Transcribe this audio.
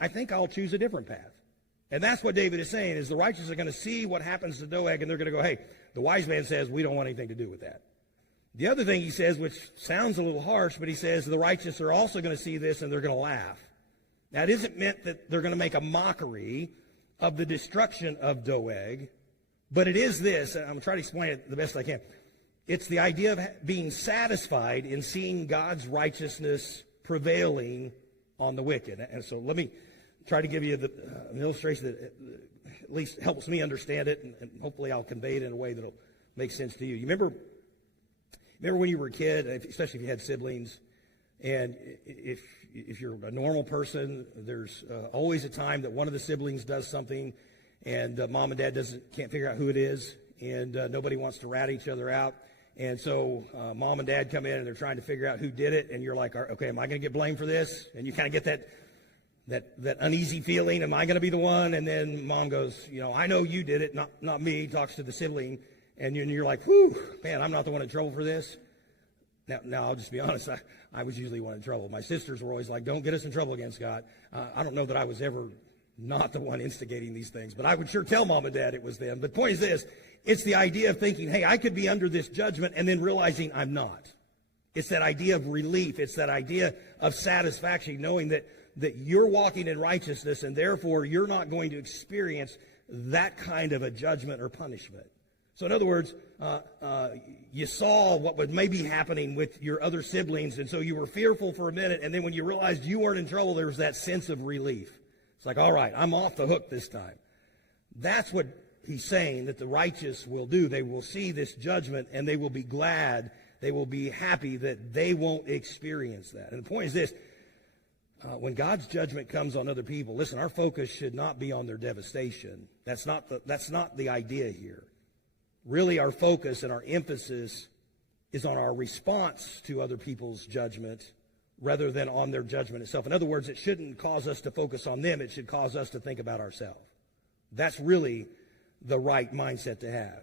I think I'll choose a different path. And that's what David is saying, is the righteous are going to see what happens to Doeg, and they're going to go, hey, the wise man says we don't want anything to do with that. The other thing he says, which sounds a little harsh, but he says the righteous are also going to see this and they're going to laugh. Now, it isn't meant that they're going to make a mockery of the destruction of Doeg, but it is this, and I'm going to try to explain it the best I can. It's the idea of being satisfied in seeing God's righteousness prevailing on the wicked. And so let me try to give you an illustration that at least helps me understand it, and hopefully I'll convey it in a way that'll make sense to you. You remember when you were a kid, especially if you had siblings, and if you're a normal person, there's always a time that one of the siblings does something, and mom and dad can't figure out who it is, and nobody wants to rat each other out. And so mom and dad come in and they're trying to figure out who did it, and you're like, okay, am I going to get blamed for this? And you kind of get that uneasy feeling, am I going to be the one? And then mom goes, I know you did it, not me, talks to the sibling, and you're like, whew, man, I'm not the one in trouble for this. Now I'll just be honest, I was usually one in trouble. My sisters were always like, don't get us in trouble again, Scott. I don't know that I was ever not the one instigating these things, but I would sure tell mom and dad it was them. But the point is this, it's the idea of thinking, hey, I could be under this judgment, and then realizing I'm not. It's that idea of relief. It's that idea of satisfaction, knowing that you're walking in righteousness, and therefore you're not going to experience that kind of a judgment or punishment. So in other words, you saw what was maybe happening with your other siblings, and so you were fearful for a minute, and then when you realized you weren't in trouble, there was that sense of relief. It's like, all right, I'm off the hook this time. That's what he's saying that the righteous will do. They will see this judgment, and they will be glad, they will be happy that they won't experience that. And the point is this, when God's judgment comes on other people, listen, our focus should not be on their devastation. That's not the idea here. Really, our focus and our emphasis is on our response to other people's judgment rather than on their judgment itself. In other words, it shouldn't cause us to focus on them. It should cause us to think about ourselves. That's really the right mindset to have.